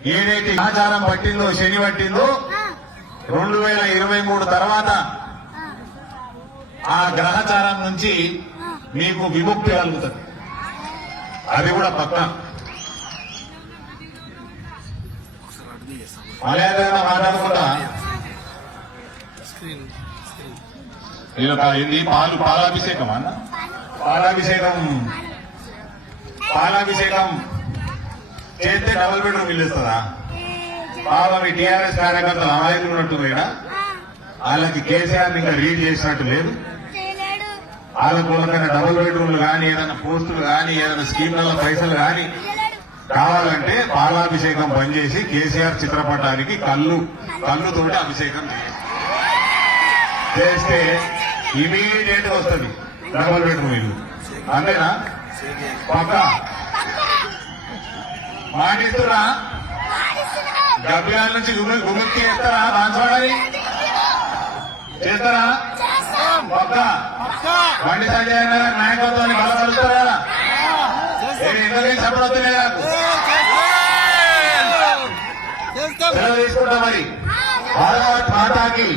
ఏదైతే ఆచారం పట్టిందో శని పట్టిందో 2023 తర్వాత ఆ గ్రహచారం నుంచి మీకు విముక్తి కలుగుతుంది. అది కూడా పక్క మలయాళంగా మాట్లాడకుండా ఇది పాలాభిషేకం అన్న పాలాభిషేకం చేస్తే డబుల్ బెడ్రూమ్ ఇల్లు ఇస్తుందా? పాపం ఈ టీఆర్ఎస్ కార్యకర్తలు అమాయకులు ఉన్నట్టుంది ఇక్కడ. వాళ్ళకి కేసీఆర్ ఇంకా రీడ్ చేసినట్టు లేదు. వాళ్ళ మూలకైనా డబుల్ బెడ్రూమ్లు కానీ ఏదైనా పోస్టులు కానీ ఏదైనా స్కీమ్లలో పైసలు కానీ కావాలంటే పాలాభిషేకం బంద్ చేసి కేసీఆర్ చిత్రపటానికి కళ్ళుతోటి అభిషేకం చేస్తే ఇమీడియట్ గా వస్తుంది డబుల్ బెడ్రూమ్ ఇల్లు. అంతేనా? పక్క మాటిస్తున్నా గబ్బిలాల నుంచి గుమ్మికి చేస్తారా? బాన్స్వాడని చేస్తారా? పక్క బండి సంజయ్ గారి నాయకత్వాన్ని బలపరుస్తారా? ఎందుకు చెప్పడొద్దులే నాకు తీసుకుంటా మరి భారత్ మాతాకి